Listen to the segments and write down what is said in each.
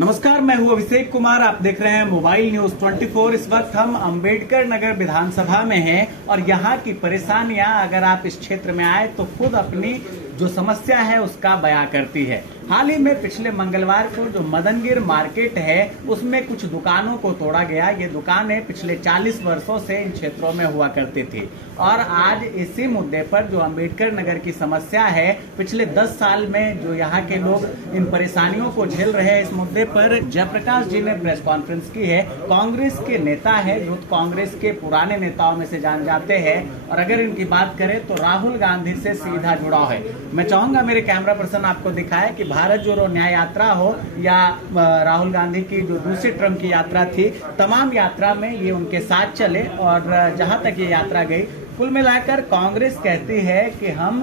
नमस्कार, मैं हूं अभिषेक कुमार। आप देख रहे हैं मोबाइल न्यूज 24। इस वक्त हम अंबेडकर नगर विधानसभा में हैं और यहां की परेशानियां अगर आप इस क्षेत्र में आए तो खुद अपनी जो समस्या है उसका बयां करती है। हाल ही में पिछले मंगलवार को जो मदनगिर मार्केट है उसमें कुछ दुकानों को तोड़ा गया। ये दुकानें पिछले 40 वर्षों से इन क्षेत्रों में हुआ करती थी और आज इसी मुद्दे पर जो अंबेडकर नगर की समस्या है, पिछले 10 साल में जो यहाँ के लोग इन परेशानियों को झेल रहे हैं, इस मुद्दे पर जयप्रकाश जी ने प्रेस कॉन्फ्रेंस की है। कांग्रेस के नेता है, यूथ कांग्रेस के पुराने नेताओं में से जान जाते हैं और अगर इनकी बात करें तो राहुल गांधी से सीधा जुड़ाव है। मैं चाहूंगा मेरे कैमरा पर्सन आपको दिखाए कि भारत जोड़ो न्याय यात्रा हो या राहुल गांधी की जो दूसरी ट्रम की यात्रा थी, तमाम यात्रा में ये उनके साथ चले और जहां तक ये यात्रा गई, कुल मिलाकर कांग्रेस कहती है कि हम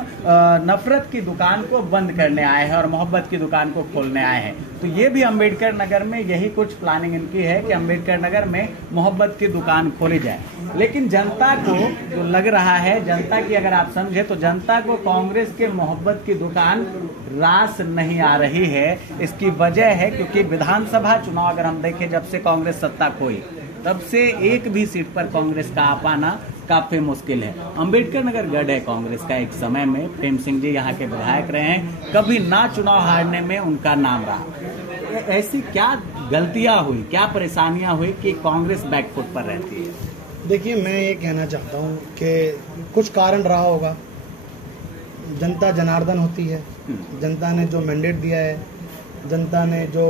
नफरत की दुकान को बंद करने आए हैं और मोहब्बत की दुकान को खोलने आए हैं। तो ये भी अंबेडकर नगर में यही कुछ प्लानिंग इनकी है कि अंबेडकर नगर में मोहब्बत की दुकान खोली जाए। लेकिन जनता को जो लग रहा है, जनता की अगर आप समझे तो जनता को कांग्रेस के मोहब्बत की दुकान रास नहीं आ रही है। इसकी वजह है क्योंकि विधानसभा चुनाव अगर हम देखें, जब से कांग्रेस सत्ता खोई तब से एक भी सीट पर कांग्रेस का आ पाना काफी मुश्किल है। अंबेडकर नगर गढ़ है कांग्रेस का। एक समय में प्रेम सिंह जी यहाँ के विधायक रहे हैं, कभी ना चुनाव हारने में उनका नाम रहा। ऐसी क्या गलतियां हुई, क्या परेशानियां हुई कि कांग्रेस बैकफुट पर रहती है? देखिए, मैं ये कहना चाहता हूँ कि कुछ कारण रहा होगा। जनता जनार्दन होती है, जनता ने जो मैंडेट दिया है, जनता ने जो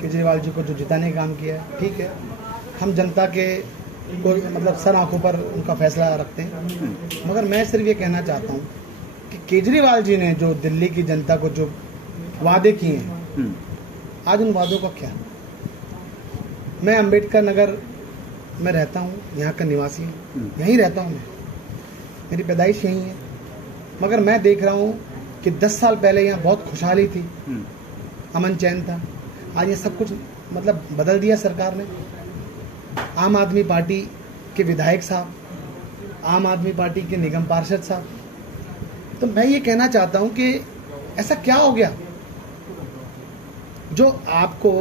केजरीवाल जी को जो जिताने का काम किया है, ठीक है, हम जनता के को मतलब सर आंखों पर उनका फैसला रखते हैं। मगर मैं सिर्फ ये कहना चाहता हूँ कि केजरीवाल जी ने जो दिल्ली की जनता को जो वादे किए हैं, आज उन वादों का क्या? मैं अंबेडकर नगर में रहता हूँ, यहाँ का निवासी हूँ, यहीं रहता हूँ, मेरी पैदाइश यहीं है। मगर मैं देख रहा हूँ कि 10 साल पहले यहाँ बहुत खुशहाली थी, अमन चैन था। आज ये सब कुछ मतलब बदल दिया सरकार ने। आम आदमी पार्टी के विधायक साहब, आम आदमी पार्टी के निगम पार्षद साहब, तो मैं ये कहना चाहता हूं कि ऐसा क्या हो गया जो आपको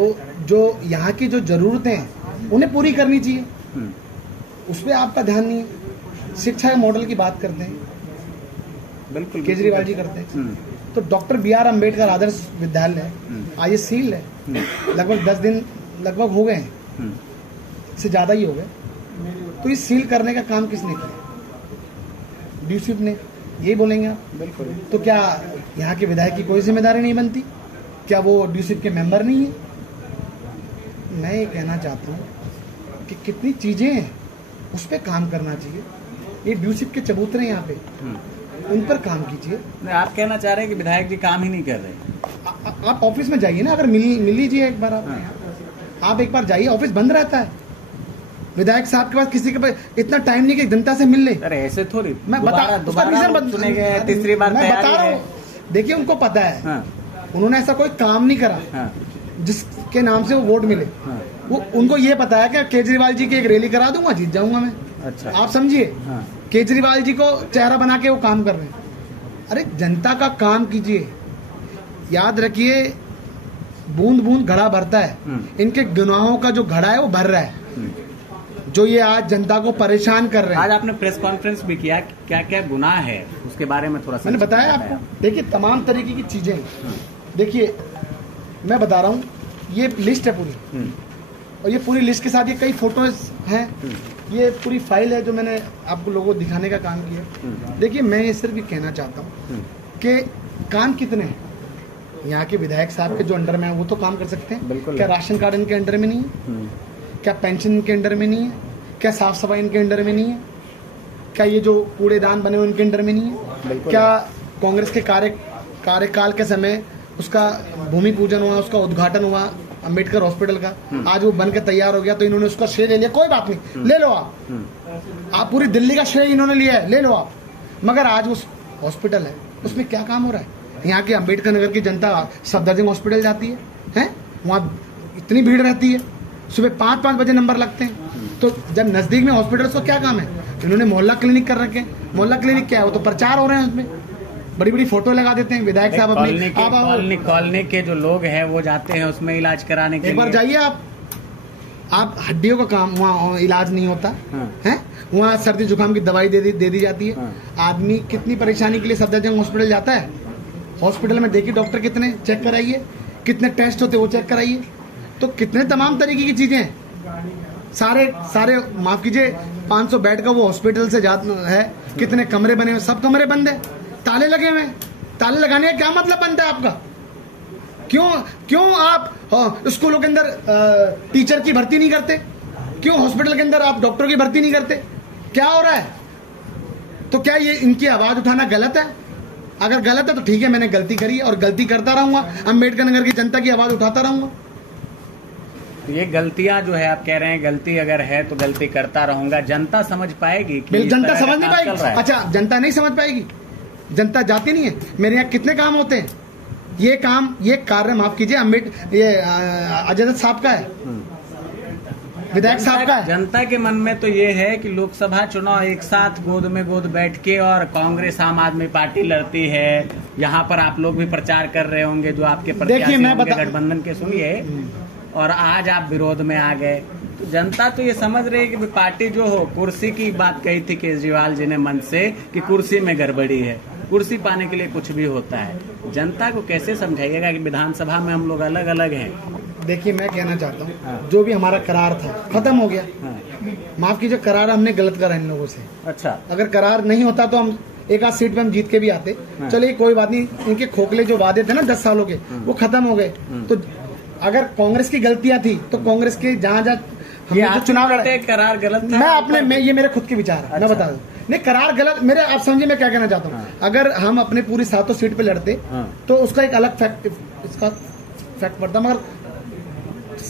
जो यहाँ की जो जरूरतें हैं उन्हें पूरी करनी चाहिए, उस पर आपका ध्यान नहीं है। शिक्षा के मॉडल की बात करते हैं, बिल्कुल केजरीवाल जी करते हैं। तो डॉक्टर BR अम्बेडकर आदर्श विद्यालय आज ये सील है, लगभग 10 दिन लगभग हो गए हैं, से ज्यादा ही हो गए। तो ये सील करने का काम किसने किया? ड्यूसिप ने। यही बोलेंगे आप? बिल्कुल। तो क्या यहाँ के विधायक की कोई जिम्मेदारी नहीं बनती? क्या वो ड्यूसिप के मेंबर नहीं है? मैं ये कहना चाहता हूँ कि कितनी चीजें हैं उस पर काम करना चाहिए। ये ड्यूसिप के चबूतरे यहाँ पे, उन पर काम कीजिए। आप कहना चाह रहे हैं कि विधायक जी काम ही नहीं कर रहे? आप ऑफिस में जाइए ना, अगर मिल लीजिए एक बार। आप एक बार जाइए, ऑफिस बंद रहता है। विधायक साहब के पास किसी के पास इतना टाइम नहीं कि जनता से मिल ले। अरे ऐसे थोड़ी, मैं बता तीसरी बार मैं बता रहा हूँ। देखिए, उनको पता है, उन्होंने ऐसा कोई काम नहीं करा जिसके नाम से वो वोट मिले। वो उनको ये पता है कि केजरीवाल जी की एक रैली करा दूंगा, जीत जाऊंगा मैं। अच्छा, आप समझिए, केजरीवाल जी को चेहरा बना के वो काम कर रहे हैं। अरे जनता का काम कीजिए। याद रखिए, बूंद बूंद घड़ा भरता है। इनके गुनाहों का जो घड़ा है वो भर रहा है, जो ये आज जनता को परेशान कर रहे हैं। आज आपने प्रेस कॉन्फ्रेंस भी किया, क्या क्या गुनाह है उसके बारे में थोड़ा सा मैंने बताया आपको। देखिए, तमाम तरीके की चीजें हैं। देखिए, मैं बता रहा हूँ, ये लिस्ट है पूरी, और ये पूरी लिस्ट के साथ ये कई फोटोज हैं। ये पूरी फाइल है जो मैंने आपको लोगों को दिखाने का काम किया। देखिए, मैं ये सिर्फ ये कहना चाहता हूँ कि काम कितने हैं यहाँ के विधायक साहब के जो अंडर में है, वो तो काम कर सकते हैं। क्या राशन कार्ड इनके अंडर में नहीं है? क्या पेंशन इनके अंडर में नहीं है? क्या साफ सफाई इनके अंडर में नहीं है? क्या ये जो कूड़ेदान बने हुए इनके अंडर में नहीं है? क्या कांग्रेस के कार्यकाल के समय उसका भूमि पूजन हुआ, उसका उद्घाटन हुआ अंबेडकर हॉस्पिटल का, आज वो बन के तैयार हो गया तो इन्होंने उसका श्रेय ले लिया? कोई बात नहीं, ले लो आप पूरी दिल्ली का श्रेय इन्होंने लिया है, ले लो आप। मगर आज उस हॉस्पिटल है, उसमें क्या काम हो रहा है? यहाँ की अंबेडकर नगर की जनता सफदरजंग हॉस्पिटल जाती है, वहाँ इतनी भीड़ रहती है, सुबह 5-5 बजे नंबर लगते हैं। तो जब नजदीक में हॉस्पिटल, तो क्या काम है? इन्होंने मोहल्ला क्लिनिक कर रखे हैं। मोहल्ला क्लिनिक क्या है? वो तो प्रचार हो रहे हैं उसमें। बड़ी बड़ी फोटो लगा देते हैं विधायक साहब अपनी। कॉलोनी के जो लोग हैं वो जाते हैं उसमें इलाज कराने के लिए। एक बार जाइए आप हड्डियों का काम वहाँ इलाज नहीं होता है, वहाँ सर्दी जुकाम की दवाई दे दी जाती है। आदमी कितनी परेशानी के लिए सफदरजंग हॉस्पिटल जाता है, हॉस्पिटल में देखिए डॉक्टर कितने चेक कराइए, कितने टेस्ट होते वो चेक कराइए। तो कितने तमाम तरीके की चीजें हैं। सारे माफ कीजिए 500 बेड का वो हॉस्पिटल से जाता है, कितने कमरे बने हुए, सब कमरे बंद है, ताले लगे हुए हैं। ताले लगाने का क्या मतलब बनता है आपका? क्यों आप स्कूलों के अंदर टीचर की भर्ती नहीं करते? क्यों हॉस्पिटल के अंदर आप डॉक्टर की भर्ती नहीं करते? क्या हो रहा है? तो क्या ये इनकी आवाज उठाना गलत है? अगर गलत है तो ठीक है, मैंने गलती करी और गलती करता रहूंगा, अम्बेडकर नगर की जनता की आवाज उठाता रहूंगा। ये गलतियां जो है आप कह रहे हैं, गलती अगर है तो गलती करता रहूंगा, जनता समझ पाएगी कि जनता समझ नहीं पाएगी। अच्छा, जनता नहीं समझ पाएगी, जनता जाती नहीं है। मेरे यहाँ कितने काम होते हैं, ये कार्य माफ कीजिए अजय दत्त साहब का है, विधायक साहब का है। जनता के मन में तो ये है कि लोकसभा चुनाव एक साथ गोद में गोद बैठ के और कांग्रेस आम आदमी पार्टी लड़ती है, यहाँ पर आप लोग भी प्रचार कर रहे होंगे जो आपके प्रत्याशी होंगे गठबंधन के, सुनिए, और आज आप विरोध में आ गए। तो जनता तो ये समझ रही है कि पार्टी जो हो, कुर्सी की बात कही थी केजरीवाल जी ने मन से कि कुर्सी में गड़बड़ी है, कुर्सी पाने के लिए कुछ भी होता है। जनता को कैसे समझाइएगा कि विधानसभा में हम लोग अलग अलग हैं? देखिए, मैं कहना चाहता हूँ जो भी हमारा करार था खत्म हो गया। माफ कीजिए, करार हमने गलत करा इन लोगों से। अच्छा, अगर करार नहीं होता तो हम एक आध सीट पे हम जीत के भी आते। चलिए कोई बात नहीं, इनके खोखले जो वादे थे ना 10 सालों के वो खत्म हो गए। तो अगर कांग्रेस की गलतियां थी तो कांग्रेस के जहाँ हमने चुनाव लड़े, करार गलत था। ये मेरे खुद के विचार है, मैं बता दूं। नहीं, करार गलत मेरे, आप समझिए मैं क्या कहना चाहता हूँ। अगर हम अपने पूरी 7 सीट पे लड़ते तो उसका एक अलग फैक्ट पड़ता, मगर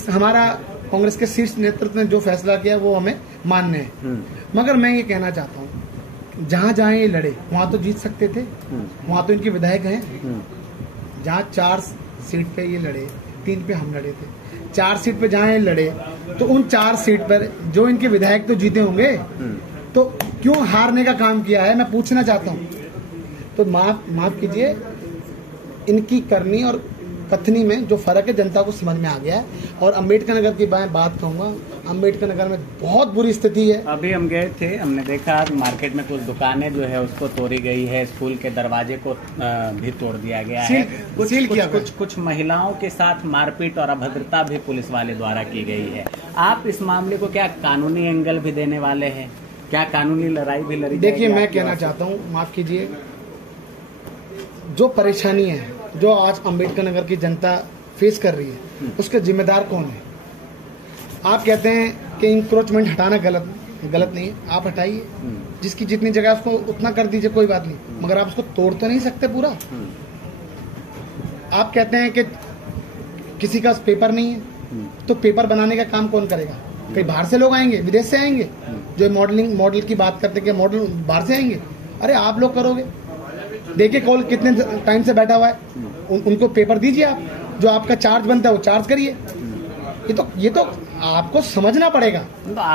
हमारा कांग्रेस के शीर्ष नेतृत्व ने जो फैसला किया वो हमें मान्य है। मगर मैं ये कहना चाहता हूँ, जहाँ जहाँ ये लड़े वहां तो जीत सकते थे, वहां तो इनके विधायक हैं। जहाँ 4 सीट पे ये लड़े, 3 पे हम लड़े थे, 4 सीट पे जहाँ ये लड़े तो उन 4 सीट पर जो इनके विधायक तो जीते होंगे, तो क्यों हारने का काम किया है, मैं पूछना चाहता हूँ। तो माफ कीजिए, इनकी करनी और कथनी में जो फर्क है जनता को समझ में आ गया है। और अम्बेडकर नगर की बात कहूँगा, अम्बेडकर नगर में बहुत बुरी स्थिति है। अभी हम गए थे, हमने देखा मार्केट में कुछ दुकानें जो है उसको तोड़ी गई है, स्कूल के दरवाजे को भी तोड़ दिया गया है, कुछ महिलाओं के साथ मारपीट और अभद्रता भी पुलिस वाले द्वारा की गई है। आप इस मामले को क्या कानूनी एंगल भी देने वाले हैं? क्या कानूनी लड़ाई भी लड़ी? देखिए, मैं कहना चाहता हूँ, माफ कीजिए, जो परेशानी है जो आज अम्बेडकर नगर की जनता फेस कर रही है उसके जिम्मेदार कौन है? आप कहते हैं कि इंक्रोचमेंट हटाना गलत नहीं है, आप हटाइए, जिसकी जितनी जगह उसको उतना कर दीजिए, कोई बात नहीं, मगर आप उसको तोड़ तो नहीं सकते पूरा। आप कहते हैं कि किसी का पेपर नहीं है, तो पेपर बनाने का काम कौन करेगा? कहीं बाहर से लोग आएंगे, विदेश से आएंगे, जो मॉडल की बात करते हैं कि मॉडल बाहर से आएंगे। अरे आप लोग करोगे, देखिए कॉल कितने टाइम से बैठा हुआ है, उनको पेपर दीजिए, आप जो आपका चार्ज बनता है वो चार्ज करिए। ये तो आपको समझना पड़ेगा।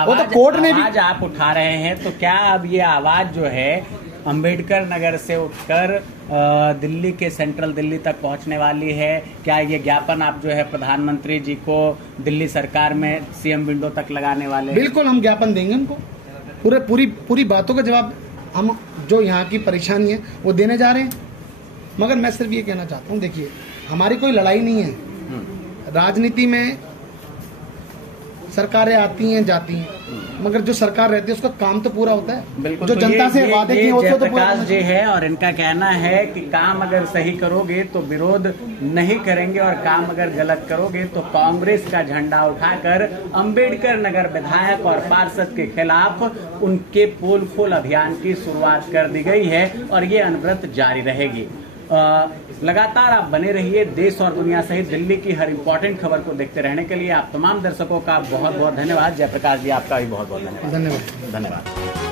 वो तो कोर्ट ने भी, आज आप उठा रहे हैं, तो क्या अब ये आवाज जो है अम्बेडकर नगर से उठकर दिल्ली के सेंट्रल दिल्ली तक पहुंचने वाली है? क्या ये ज्ञापन आप जो है प्रधानमंत्री जी को दिल्ली सरकार में सीएम विंडो तक लगाने वाले? बिल्कुल, हम ज्ञापन देंगे उनको, पूरी बातों का जवाब हम जो यहाँ की परेशानी है वो देने जा रहे हैं। मगर मैं सिर्फ ये कहना चाहता हूँ, देखिए हमारी कोई लड़ाई नहीं है। राजनीति में सरकारें आती हैं जाती हैं, मगर जो सरकार रहती है उसका काम तो पूरा होता है। जो तो जनता से वादे किए होते तो प्रकाश जी है, और इनका कहना है कि काम अगर सही करोगे तो विरोध नहीं करेंगे, और काम अगर गलत करोगे तो कांग्रेस का झंडा उठाकर अम्बेडकर नगर विधायक और पार्षद के खिलाफ उनके पोल खोल अभियान की शुरुआत कर दी गई है, और ये अनवरत जारी रहेगी। लगातार आप बने रहिए, देश और दुनिया सहित दिल्ली की हर इंपॉर्टेंट खबर को देखते रहने के लिए आप तमाम दर्शकों का बहुत बहुत धन्यवाद। जयप्रकाश जी, आपका भी बहुत बहुत धन्यवाद। धन्यवाद।